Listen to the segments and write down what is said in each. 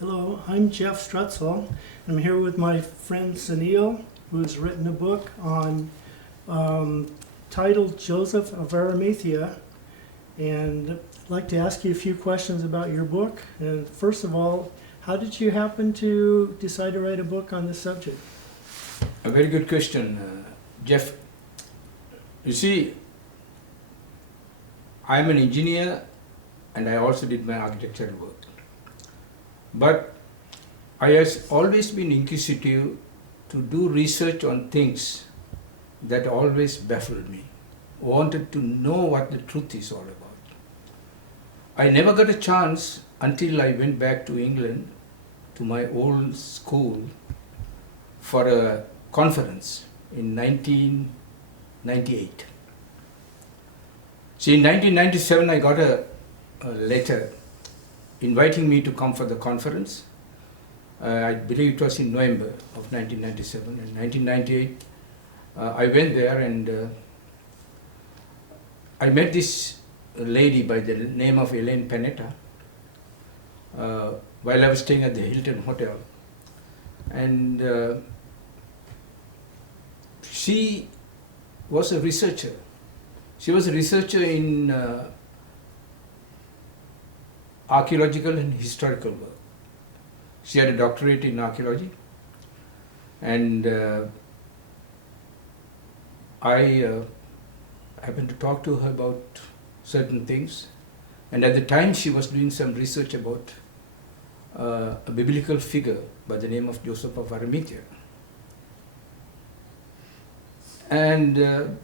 Hello, I'm Jeff Strutzel. I'm here with my friend Sunil, who's written a book on titled Joseph of Arimathea. And I'd like to ask you a few questions about your book. And first of all, how did you happen to decide to write a book on this subject? A very good question, Jeff. You see, I'm an engineer and I also did my architectural work. But I have always been inquisitive to do research on things that always baffled me. Wanted to know what the truth is all about. I never got a chance until I went back to England, to my old school, for a conference in 1998. See, in 1997 I got a letter inviting me to come for the conference. I believe it was in November of 1997. In 1998, I went there and I met this lady by the name of Elaine Panetta while I was staying at the Hilton Hotel. And she was a researcher. She was a researcher in archaeological and historical work. She had a doctorate in archaeology, and I happened to talk to her about certain things. And at the time she was doing some research about a biblical figure by the name of Joseph of Arimathea. And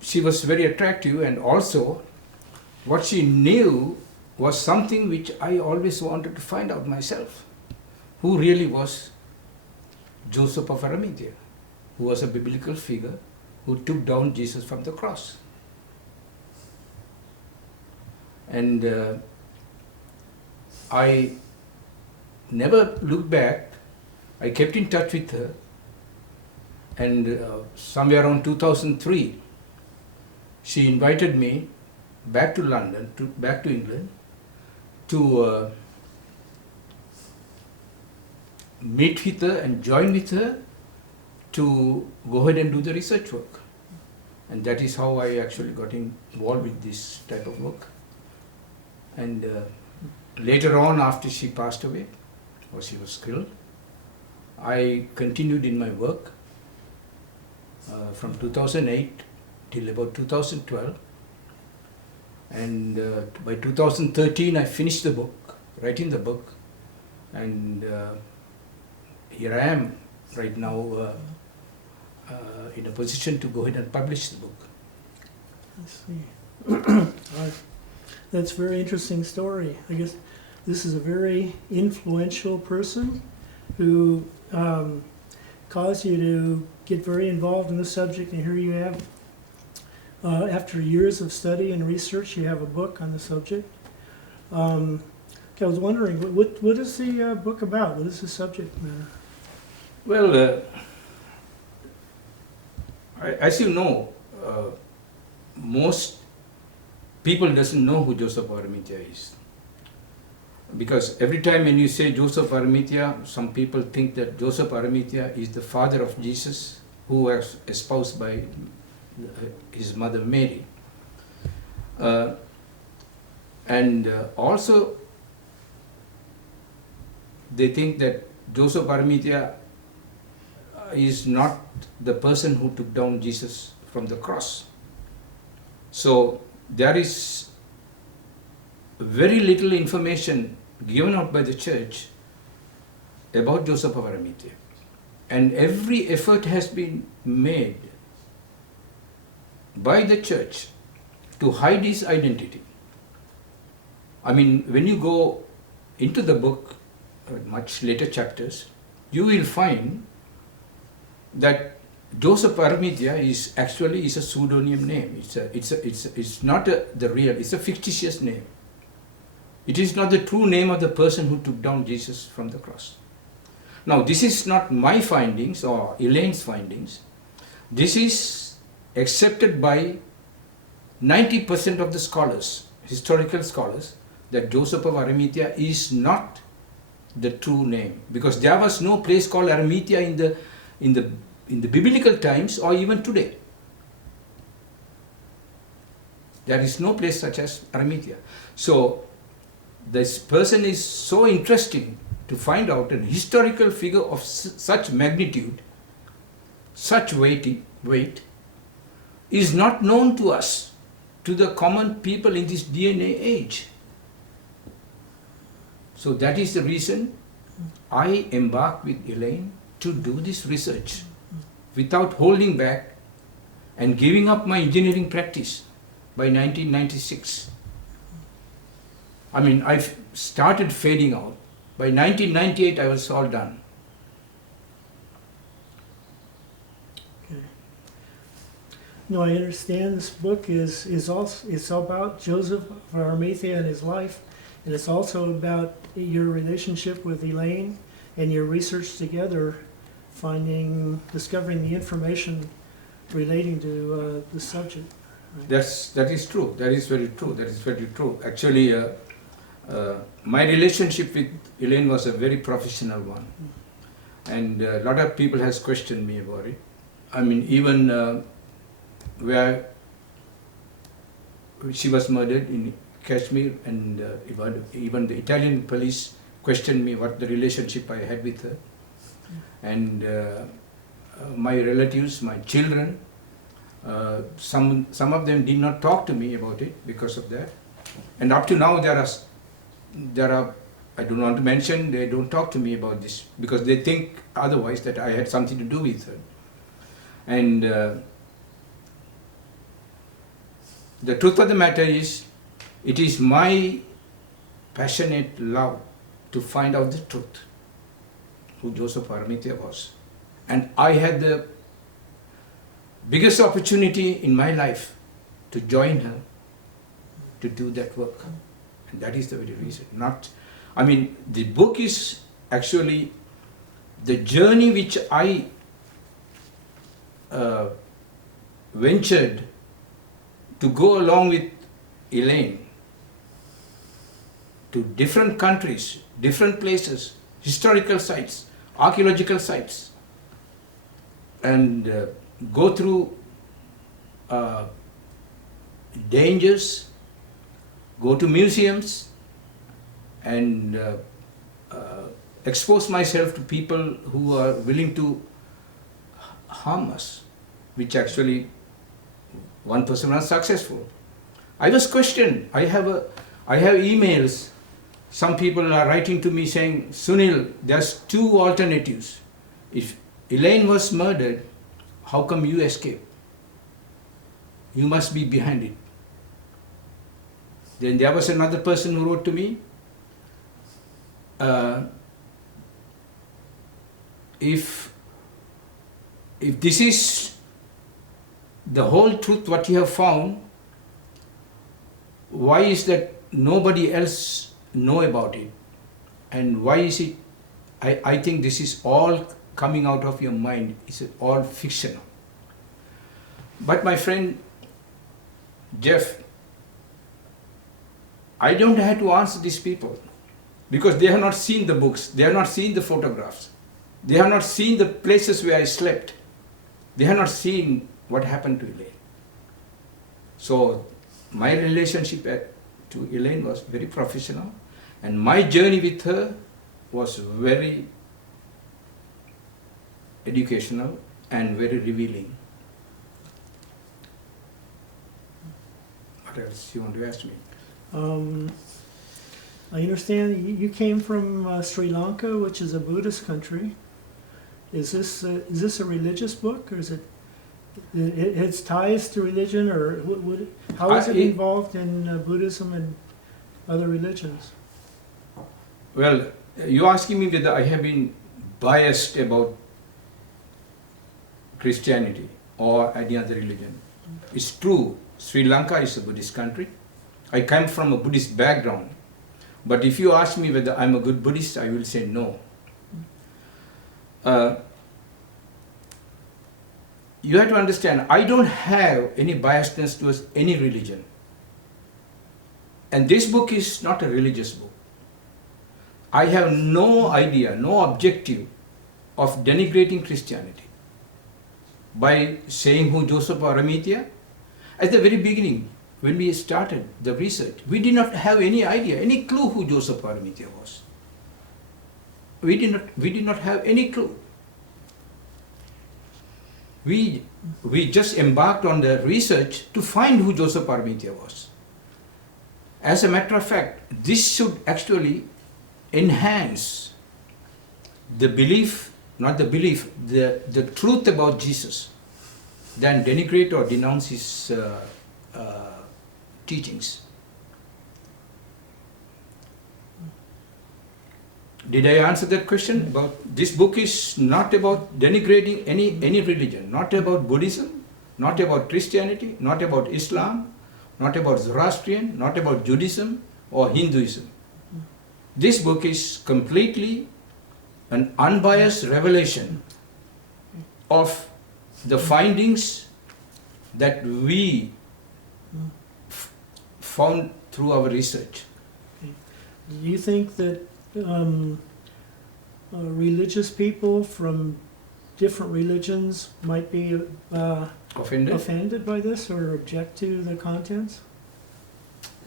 she was very attractive, and also what she knew was something which I always wanted to find out myself. Who really was Joseph of Arimathea, who was a biblical figure who took down Jesus from the cross. And I never looked back. I kept in touch with her, and somewhere around 2003, she invited me back to London, back to England, to meet with her and join with her to go ahead and do the research work. And that is how I actually got involved with this type of work. And later on, after she passed away, or she was killed, I continued in my work from 2008 till about 2012. And by 2013 I finished the book, writing the book, and here I am right now in a position to go ahead and publish the book. I see. That's a very interesting story. I guess this is a very influential person who caused you to get very involved in the subject, and here you have after years of study and research, you have a book on the subject. I was wondering, what is the book about? What is the subject matter? Well, as you know, most people doesn't know who Joseph of Arimathea is. Because every time when you say Joseph of Arimathea, some people think that Joseph of Arimathea is the father of Jesus, who was espoused by his mother Mary. And also they think that Joseph of Arimathea is not the person who took down Jesus from the cross. So there is very little information given out by the church about Joseph of Arimathea. And every effort has been made by the church to hide his identity. I mean, when you go into the book, much later chapters, you will find that Joseph of Arimathea is actually a pseudonym name. It's not the real. It's a fictitious name. It is not the true name of the person who took down Jesus from the cross. Now, this is not my findings or Elaine's findings. This is accepted by 90% of the scholars, historical scholars, that Joseph of Arimathea is not the true name, because there was no place called Arimathea in the biblical times or even today. There is no place such as Arimathea. So this person is so interesting to find out an historical figure of such magnitude, such weight, is not known to us, to the common people in this DNA age. So that is the reason I embarked with Elaine to do this research without holding back and giving up my engineering practice by 1996. I mean, I started fading out. By 1998, I was all done. Okay. No, I understand this book is also, it's about Joseph of Arimathea and his life, and it's also about your relationship with Elaine and your research together, discovering the information relating to the subject. Right? That is true. That is very true. That is very true. Actually, my relationship with Elaine was a very professional one, and a lot of people has questioned me about it. I mean, even where she was murdered in Kashmir, and even the Italian police questioned me what the relationship I had with her, and my relatives, my children, some of them did not talk to me about it because of that, and up to now there are I don't want to mention, they don't talk to me about this because they think otherwise that I had something to do with her, and the truth of the matter is, it is my passionate love to find out the truth, who Joseph Arimathea was. And I had the biggest opportunity in my life to join her to do that work. And that is the very reason. The book is actually the journey which I ventured to go along with Elaine to different countries, different places, historical sites, archaeological sites, and go through dangers, go to museums, and expose myself to people who are willing to harm us, which actually one person was successful. I was questioned. I have emails. Some people are writing to me saying, Sunil, there's two alternatives. If Elaine was murdered, how come you escaped? You must be behind it. Then there was another person who wrote to me, if this is the whole truth what you have found, why is that nobody else know about it? And why is it, I think this is all coming out of your mind, it's all fictional. But my friend Jeff, I don't have to answer these people because they have not seen the books, they have not seen the photographs, they have not seen the places where I slept, they have not seen what happened to Elaine. So my relationship to Elaine was very professional, and my journey with her was very educational and very revealing. What else you want to ask me? I understand you came from Sri Lanka, which is a Buddhist country. Is this a religious book, or is it its ties to religion, or how is it involved in Buddhism and other religions? Well, you're asking me whether I have been biased about Christianity or any other religion. It's true, Sri Lanka is a Buddhist country. I come from a Buddhist background. But if you ask me whether I'm a good Buddhist, I will say no. You have to understand, I don't have any biasness towards any religion. And this book is not a religious book. I have no idea, no objective of denigrating Christianity by saying who Joseph of Arimathea. At the very beginning, when we started the research, we did not have any idea, any clue who Joseph of Arimathea was. We did not have any clue. We just embarked on the research to find who Joseph of Arimathea was. As a matter of fact, this should actually enhance the belief, not the belief, the truth about Jesus, than denigrate or denounce his teachings. Did I answer that question? About this book is not about denigrating any religion, not about Buddhism, not about Christianity, not about Islam, not about Zoroastrian, not about Judaism or Hinduism. This book is completely an unbiased revelation of the findings that we found through our research. Do you think that religious people from different religions might be offended by this or object to the contents?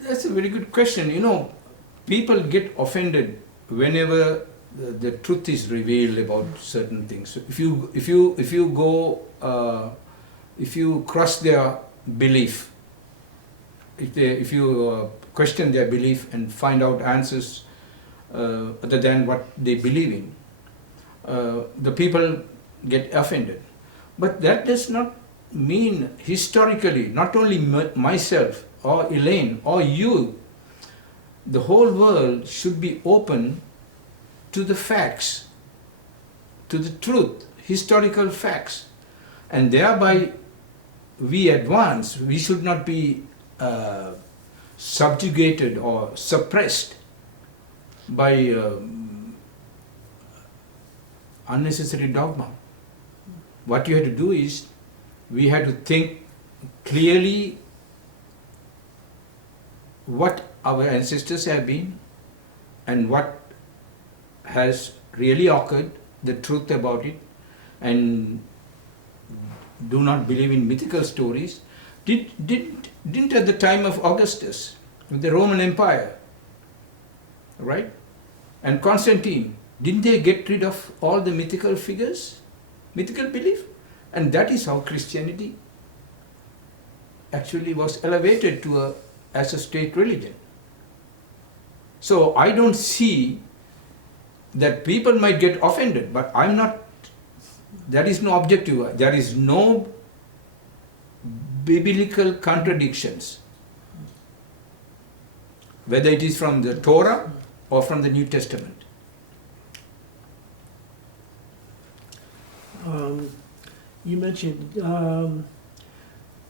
That's a very good question. You know, people get offended whenever the truth is revealed about certain things. If you cross their belief, if you question their belief and find out answers other than what they believe in, the people get offended. But that does not mean historically, not only myself or Elaine or you, the whole world should be open to the facts, to the truth, historical facts. And thereby we advance. We should not be subjugated or suppressed by unnecessary dogma. What you have to do is, we have to think clearly what our ancestors have been and what has really occurred, the truth about it, and do not believe in mythical stories. Didn't at the time of Augustus, with the Roman Empire, right, and Constantine, didn't they get rid of all the mythical figures, mythical belief? And that is how Christianity actually was elevated as a state religion. So I don't see that people might get offended, but I'm not, there is no objective, there is no biblical contradictions, whether it is from the Torah or from the New Testament. You mentioned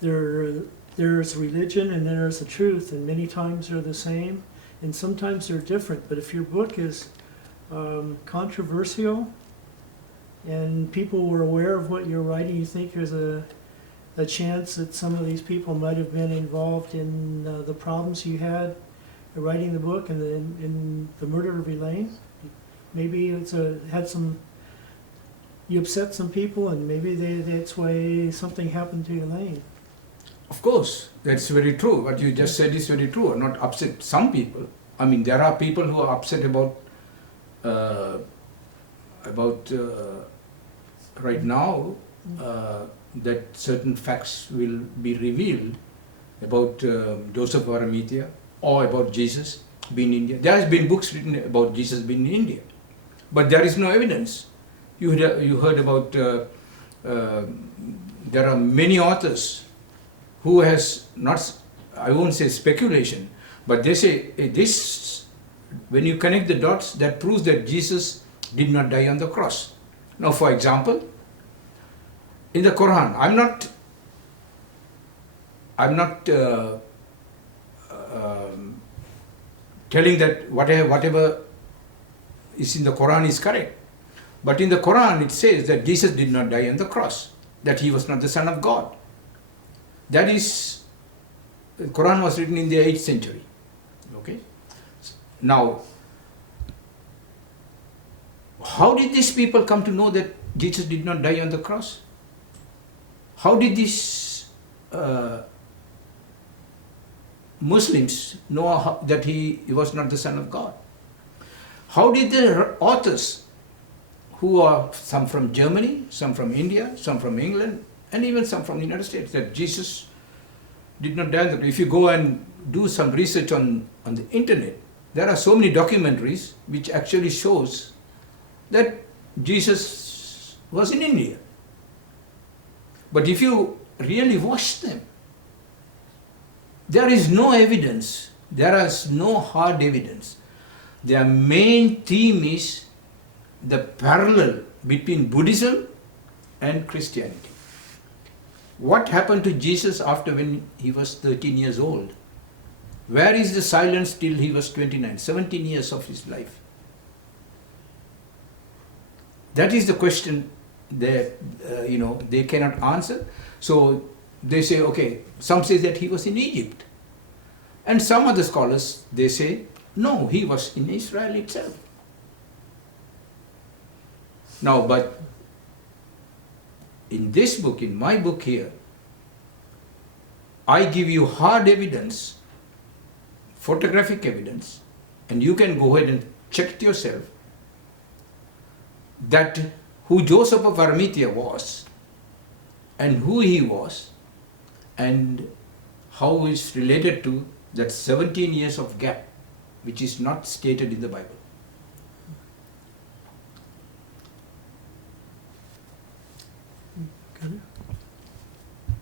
there's religion and there's the truth, and many times they're the same, and sometimes they're different. But if your book is controversial and people were aware of what you're writing, you think there's a chance that some of these people might have been involved in the problems you had writing the book and in the murder of Elaine? Maybe you upset some people, and maybe that's why something happened to Elaine. Of course, that's very true. What you just said is very true. Not upset some people. I mean, there are people who are upset about right now that certain facts will be revealed about Joseph of Arimathea or about Jesus being in India. There has been books written about Jesus being in India, but there is no evidence. You heard about there are many authors who has not, I won't say speculation, but they say this, when you connect the dots, that proves that Jesus did not die on the cross. Now, for example, in the Quran, I'm not telling that whatever is in the Quran is correct. But in the Quran it says that Jesus did not die on the cross, that he was not the Son of God. That is, the Quran was written in the 8th century. Okay? Now, how did these people come to know that Jesus did not die on the cross? How did these Muslims know that he was not the Son of God? How did the authors, who are some from Germany, some from India, some from England, and even some from the United States, that Jesus did not die on the cross? If you go and do some research on the internet, there are so many documentaries which actually shows that Jesus was in India. But if you really watch them, there is no evidence, there is no hard evidence. Their main theme is the parallel between Buddhism and Christianity. What happened to Jesus after when he was 13 years old? Where is the silence till he was 29, 17 years of his life? That is the question that they cannot answer. So they say, okay, some say that he was in Egypt. And some other scholars, they say, no, he was in Israel itself. Now, but in this book, in my book here, I give you hard evidence, photographic evidence, and you can go ahead and check it yourself, that who Joseph of Arimathea was, and who he was, and how it's related to that 17 years of gap, which is not stated in the Bible.